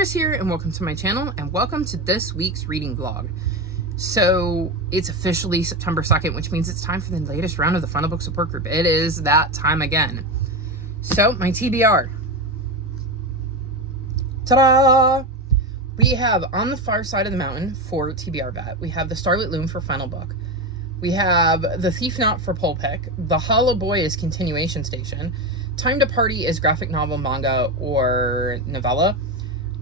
Chris here, and welcome to my channel, and welcome to this week's reading vlog. So it's officially September 2nd, which means it's time for the latest round of the Final Book Support Group. It is that time again. So my TBR. Ta-da! We have On the Far Side of the Mountain for TBR Bet. We have The Starlit Loom for Final Book. We have The Thief Knot for Poll Pick. The Hollow Boy is Continuation Station. Time to Party is graphic novel, manga, or novella.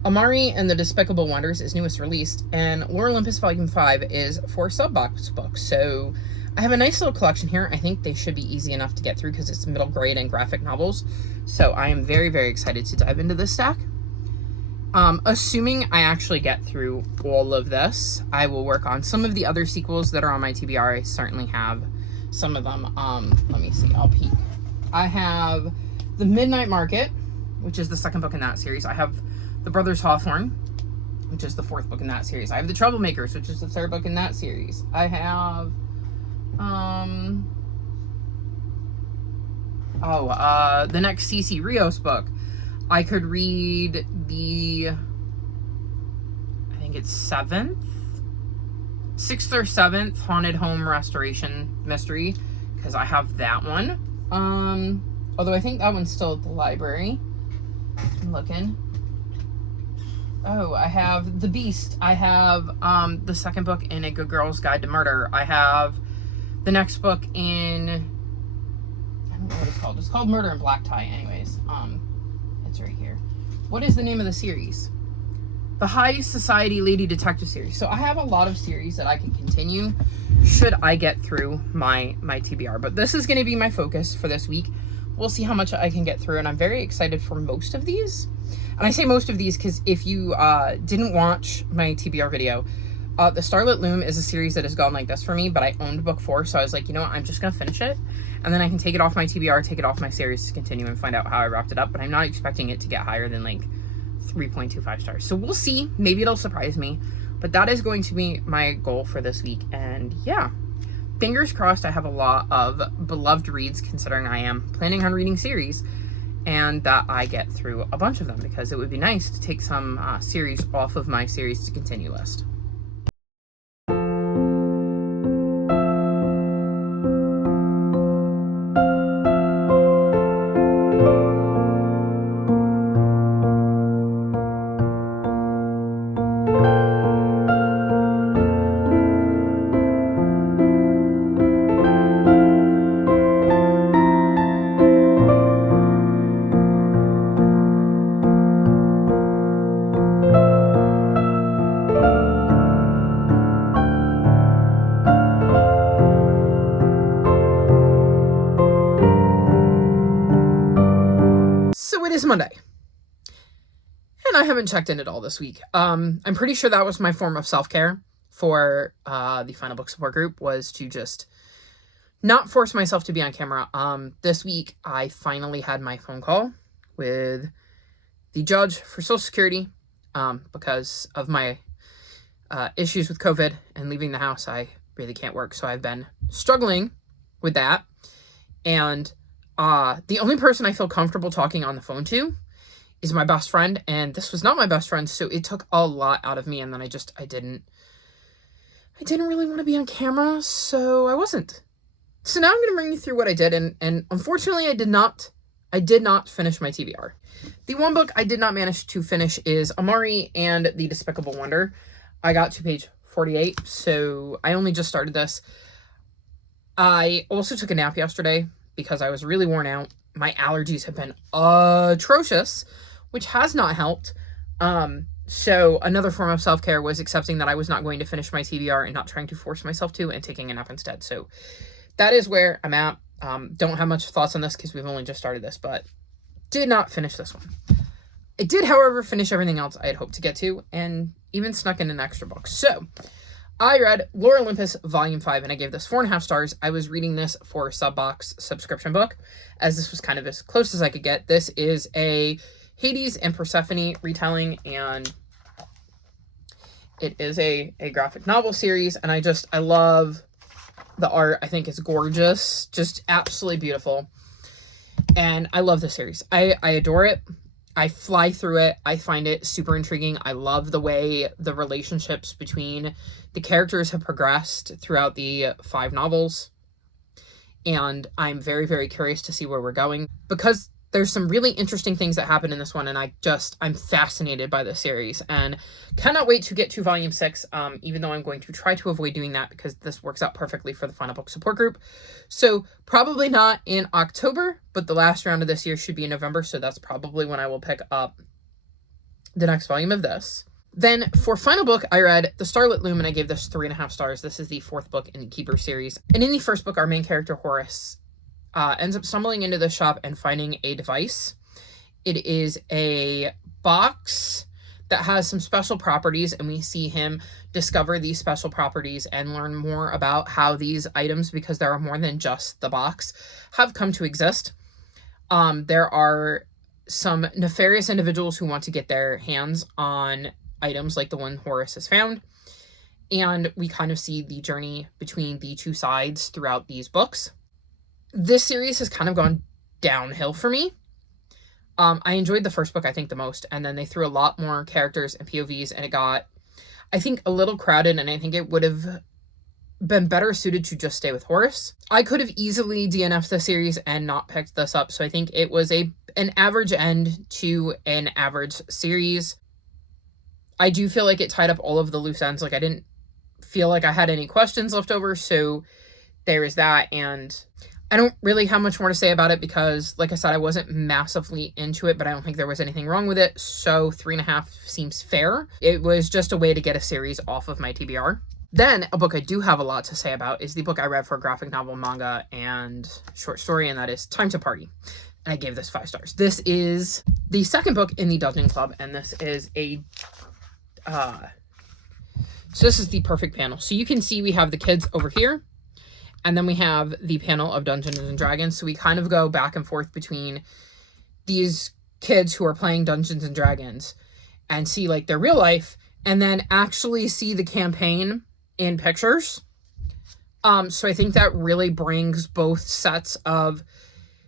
Amari and the Despicable Wonders is newest released, and Lore Olympus Volume 5 is for Subbox books. So I have a nice little collection here. I think they should be easy enough to get through because it's middle grade and graphic novels. So I am very, very excited to dive into this stack. Assuming I actually get through all of this, I will work on some of the other sequels that are on my TBR. I certainly have some of them. Let me see, I'll peek. I have The Midnight Market, which is the second book in that series. I have The Brothers Hawthorne, which is the fourth book in that series. I have The Troublemakers, which is the third book in that series. I have, the next CC Rios book. I could read the, I think it's sixth or seventh Haunted Home Restoration Mystery, because I have that one. Although I think that one's still at the library. I'm looking. Oh, I have The Beast. I have the second book in A Good Girl's Guide to Murder. I have the next book in, I don't know what it's called. It's called Murder in Black Tie anyways. It's right here. What is the name of the series? The High Society Lady Detective series. So I have a lot of series that I can continue should I get through my TBR. But this is going to be my focus for this week. We'll see how much I can get through, and I'm very excited for most of these. And I say most of these because if you didn't watch my TBR video, The Starlit Loom is a series that has gone like this for me, but I owned book 4, so I was like, you know what, I'm just going to finish it, and then I can take it off my TBR, take it off my series to continue and find out how I wrapped it up, but I'm not expecting it to get higher than like 3.25 stars. So we'll see. Maybe it'll surprise me, but that is going to be my goal for this week, and yeah. Fingers crossed I have a lot of beloved reads, considering I am planning on reading series, and that I get through a bunch of them, because it would be nice to take some series off of my series to continue list. So it is Monday, and I haven't checked in at all this week. I'm pretty sure that was my form of self-care for the Final Book Support Group, was to just not force myself to be on camera. This week, I finally had my phone call with the judge for Social Security because of my issues with COVID and leaving the house. I really can't work, so I've been struggling with that, and the only person I feel comfortable talking on the phone to is my best friend, and this was not my best friend, so it took a lot out of me, and then I didn't really want to be on camera, so I wasn't. So now I'm going to bring you through what I did, and unfortunately I did not finish my TBR. The one book I did not manage to finish is Amari and the Despicable Wonder. I got to page 48, so I only just started this. I also took a nap yesterday, because I was really worn out. My allergies have been atrocious, which has not helped. So another form of self-care was accepting that I was not going to finish my TBR and not trying to force myself to, and taking a nap instead. So that is where I'm at. Don't have much thoughts on this because we've only just started this, but did not finish this one. I did, however, finish everything else I had hoped to get to, and even snuck in an extra book. So I read Lore Olympus Volume 5, and I gave this 4.5 stars. I was reading this for a Subbox subscription book, as this was kind of as close as I could get. This is a Hades and Persephone retelling, and it is a graphic novel series, and I love the art. I think it's gorgeous, just absolutely beautiful, and I love the series. I adore it. I fly through it. I find it super intriguing. I love the way the relationships between the characters have progressed throughout the 5 novels. And I'm very, very curious to see where we're going, because there's some really interesting things that happen in this one, and I'm fascinated by this series and cannot wait to get to volume 6, even though I'm going to try to avoid doing that because this works out perfectly for the Final Book support group. So probably not in October, but the last round of this year should be in November, so that's probably when I will pick up the next volume of this. Then for final book, I read The Starlit Loom, and I gave this 3.5 stars. This is the 4th book in the Keeper series. And in the first book, our main character, Horace, ends up stumbling into the shop and finding a device. It is a box that has some special properties, and we see him discover these special properties and learn more about how these items, because there are more than just the box, have come to exist. There are some nefarious individuals who want to get their hands on items like the one Horace has found, and we kind of see the journey between the two sides throughout these books. This series has kind of gone downhill for me. I enjoyed the first book, I think, the most, and then they threw a lot more characters and POVs, and it got, I think, a little crowded, and I think it would have been better suited to just stay with Horace. I could have easily DNF'd the series and not picked this up, so I think it was an average end to an average series. I do feel like it tied up all of the loose ends. Like, I didn't feel like I had any questions left over, so there is that, and I don't really have much more to say about it because, like I said, I wasn't massively into it, but I don't think there was anything wrong with it, so 3.5 seems fair. It was just a way to get a series off of my TBR. Then, a book I do have a lot to say about is the book I read for graphic novel, manga, and short story, and that is Time to Party. And I gave this 5 stars. This is the 2nd book in the Dungeon Club, and this is so this is the perfect panel. So you can see we have the kids over here, and then we have the panel of Dungeons and Dragons. So we kind of go back and forth between these kids who are playing Dungeons and Dragons and see like their real life, and then actually see the campaign in pictures. So I think that really brings both sets of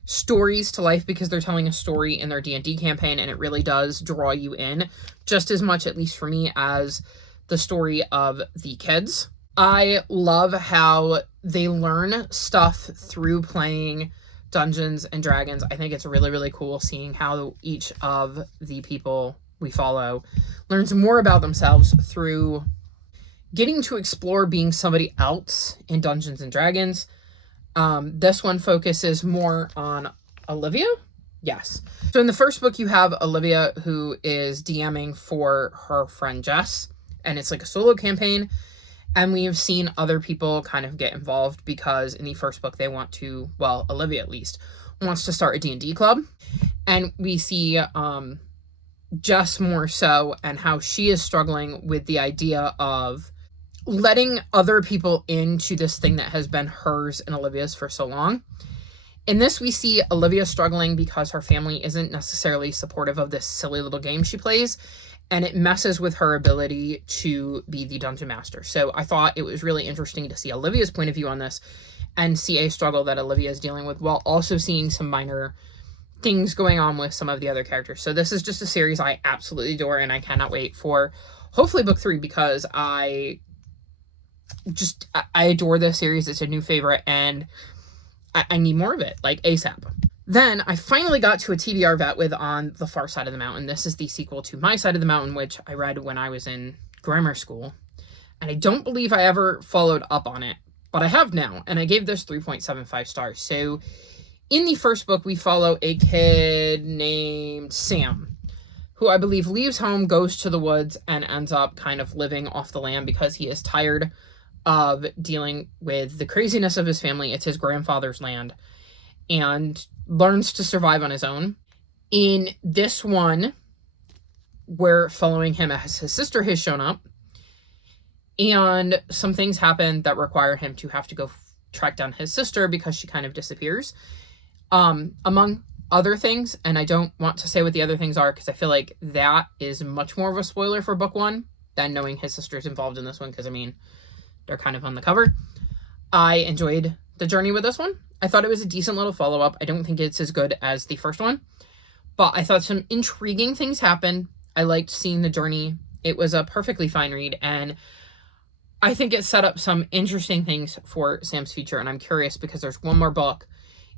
stories to life, because they're telling a story in their D&D campaign, and it really does draw you in just as much, at least for me, as the story of the kids. I love how they learn stuff through playing Dungeons and Dragons. I think it's really, really cool seeing how each of the people we follow learns more about themselves through getting to explore being somebody else in Dungeons and Dragons. This one focuses more on Olivia. Yes. So in the first book, you have Olivia, who is DMing for her friend Jess, and it's like a solo campaign. And we have seen other people kind of get involved because in the first book, they want to, well, Olivia at least, wants to start a D&D club. And we see Jess more so, and how she is struggling with the idea of letting other people into this thing that has been hers and Olivia's for so long. In this, we see Olivia struggling because her family isn't necessarily supportive of this silly little game she plays, and it messes with her ability to be the dungeon master. So I thought it was really interesting to see Olivia's point of view on this and see a struggle that Olivia is dealing with, while also seeing some minor things going on with some of the other characters. So this is just a series I absolutely adore, and I cannot wait for hopefully book 3, because I adore this series. It's a new favorite, and I need more of it, like ASAP. Then I finally got to a TBR vet with On the Far Side of the Mountain. This is the sequel to My Side of the Mountain, which I read when I was in grammar school. And I don't believe I ever followed up on it, but I have now, and I gave this 3.75 stars. So in the first book, we follow a kid named Sam, who I believe leaves home, goes to the woods, and ends up kind of living off the land because he is tired of dealing with the craziness of his family. It's his grandfather's land, and learns to survive on his own. In this one, we're following him as his sister has shown up, and some things happen that require him to have to go track down his sister because she kind of disappears, among other things. And I don't want to say what the other things are, because I feel like that is much more of a spoiler for book 1 than knowing his sister's involved in this one, because I mean, they're kind of on the cover. I enjoyed the journey with this one. I thought it was a decent little follow-up. I don't think it's as good as the first one, But I thought some intriguing things happened. I liked seeing the journey. It was a perfectly fine read, and I think it set up some interesting things for Sam's future, and I'm curious because there's one more book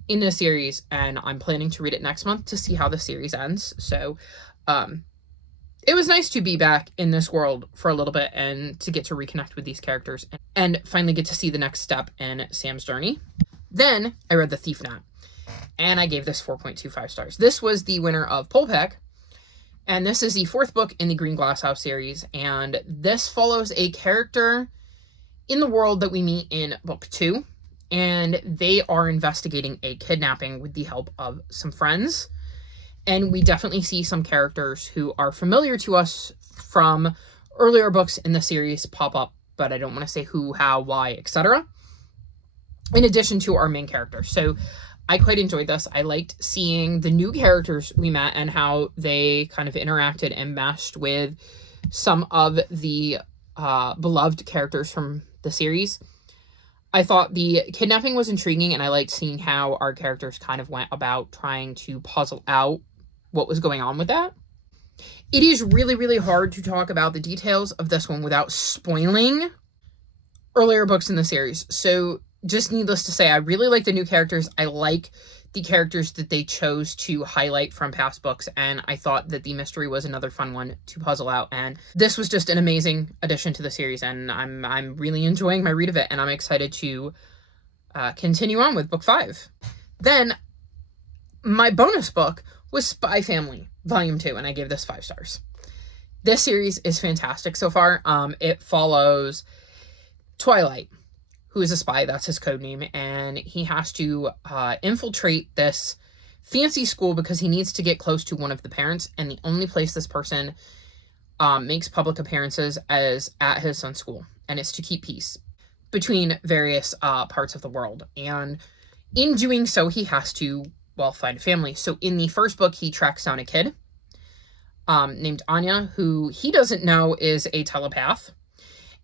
in the series, and I'm planning to read it next month to see how the series ends. So, it was nice to be back in this world for a little bit and to get to reconnect with these characters and finally get to see the next step in Sam's journey. Then I read The Thief Knot, and I gave this 4.25 stars. This was the winner of PollPack, and this is the 4th book in the Green Glasshouse series, and this follows a character in the world that we meet in book 2, and they are investigating a kidnapping with the help of some friends. And we definitely see some characters who are familiar to us from earlier books in the series pop up, but I don't want to say who, how, why, etc. In addition to our main character. So I quite enjoyed this. I liked seeing the new characters we met and how they kind of interacted and meshed with some of the beloved characters from the series. I thought the kidnapping was intriguing, and I liked seeing how our characters kind of went about trying to puzzle out what was going on with that. It is really, really hard to talk about the details of this one without spoiling earlier books in the series. So just needless to say, I really like the new characters. I like the characters that they chose to highlight from past books, and I thought that the mystery was another fun one to puzzle out, and this was just an amazing addition to the series, and I'm really enjoying my read of it, and I'm excited to continue on with book 5. Then my bonus book was Spy Family Volume 2, and I gave this 5 stars. This series is fantastic so far. It follows Twilight, who is a spy, that's his code name, and he has to infiltrate this fancy school because he needs to get close to one of the parents, and the only place this person makes public appearances is at his son's school, and it's to keep peace between various parts of the world. And in doing so, he has to, well, find a family. So in the first book, he tracks down a kid named Anya, who he doesn't know is a telepath.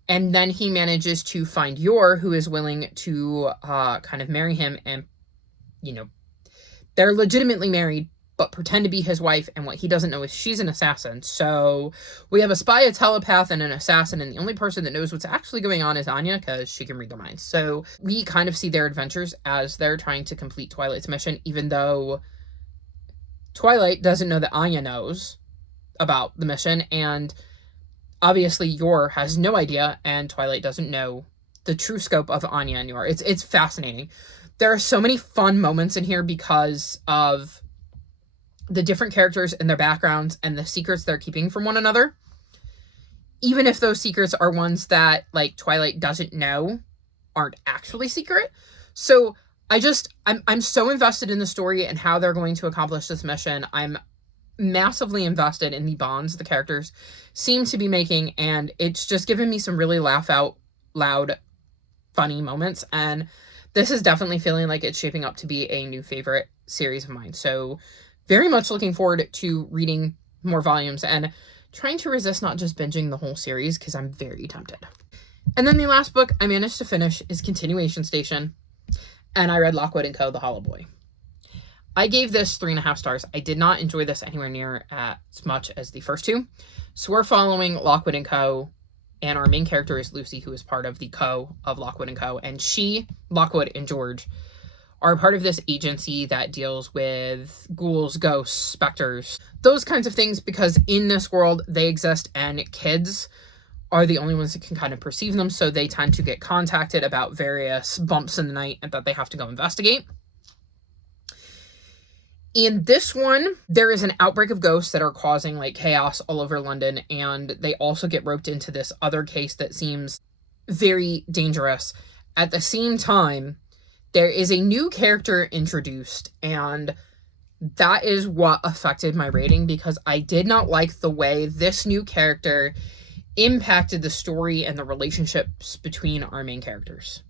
And then he manages to find Yor, who is willing to kind of marry him. And, you know, they're legitimately married, but pretend to be his wife. And what he doesn't know is she's an assassin. So we have a spy, a telepath, and an assassin. And the only person that knows what's actually going on is Anya, because she can read their minds. So we kind of see their adventures as they're trying to complete Twilight's mission, even though Twilight doesn't know that Anya knows about the mission. And obviously, Yor has no idea, and Twilight doesn't know the true scope of Anya and Yor. It's fascinating. There are so many fun moments in here because of the different characters and their backgrounds and the secrets they're keeping from one another. Even if those secrets are ones that, like, Twilight doesn't know aren't actually secret. So I'm so invested in the story and how they're going to accomplish this mission. I'm massively invested in the bonds the characters seem to be making, and it's just given me some really laugh out loud funny moments, and this is definitely feeling like it's shaping up to be a new favorite series of mine. So very much looking forward to reading more volumes and trying to resist not just binging the whole series because I'm very tempted. And then the last book I managed to finish is Continuation Station, and I read Lockwood & Co. The Hollow Boy. I gave this 3.5 stars. I did not enjoy this anywhere near as much as the first two. So we're following Lockwood & Co., and our main character is Lucy, who is part of the Co. of Lockwood & Co., and she, Lockwood, and George are part of this agency that deals with ghouls, ghosts, specters, those kinds of things, because in this world they exist, and kids are the only ones that can kind of perceive them, so they tend to get contacted about various bumps in the night and that they have to go investigate. In this one, there is an outbreak of ghosts that are causing like chaos all over London, and they also get roped into this other case that seems very dangerous. At the same time, there is a new character introduced, and that is what affected my rating, because I did not like the way this new character impacted the story and the relationships between our main characters.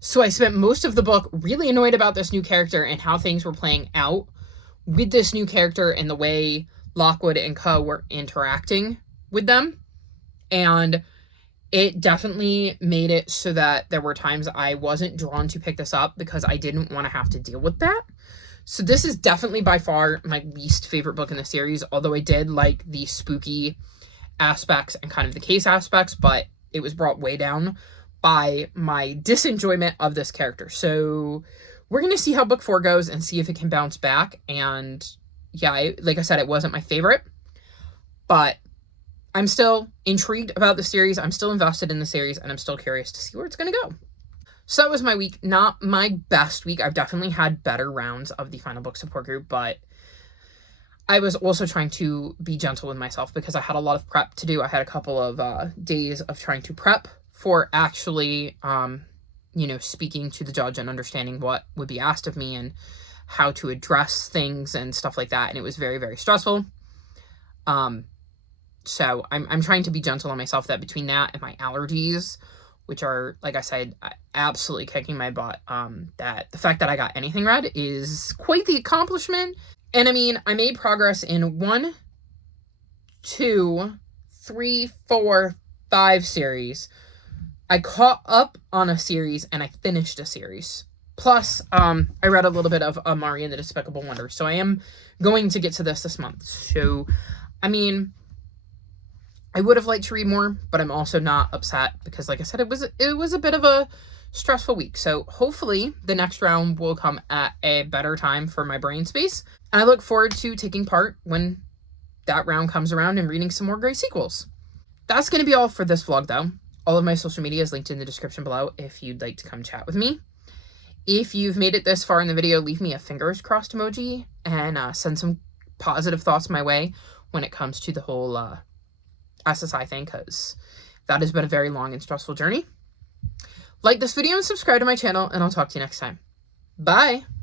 So I spent most of the book really annoyed about this new character and how things were playing out with this new character and the way Lockwood and Co. were interacting with them. And it definitely made it so that there were times I wasn't drawn to pick this up because I didn't want to have to deal with that. So this is definitely by far my least favorite book in the series, although I did like the spooky aspects and kind of the case aspects, but it was brought way down by my disenjoyment of this character. So we're going to see how book 4 goes and see if it can bounce back. And yeah, like I said, it wasn't my favorite, but I'm still intrigued about the series. I'm still invested in the series, and I'm still curious to see where it's going to go. So that was my week. Not my best week. I've definitely had better rounds of the final book support group, but I was also trying to be gentle with myself because I had a lot of prep to do. I had a couple of days of trying to prep for actually, speaking to the judge and understanding what would be asked of me and how to address things and stuff like that. And it was very, very stressful. So I'm trying to be gentle on myself, that between that and my allergies, which are, like I said, absolutely kicking my butt, that the fact that I got anything read is quite the accomplishment. And I mean, I made progress in 1, 2, 3, 4, 5 series. I caught up on a series and I finished a series. Plus, I read a little bit of Amari and the Despicable Wonder. So I am going to get to this month. So, I mean, I would have liked to read more, but I'm also not upset because, like I said, it was a bit of a stressful week. So hopefully the next round will come at a better time for my brain space. And I look forward to taking part when that round comes around and reading some more great sequels. That's going to be all for this vlog, though. All of my social media is linked in the description below if you'd like to come chat with me. If you've made it this far in the video, leave me a fingers crossed emoji and send some positive thoughts my way when it comes to the whole SSI thing, because that has been a very long and stressful journey. Like this video and subscribe to my channel, and I'll talk to you next time. Bye!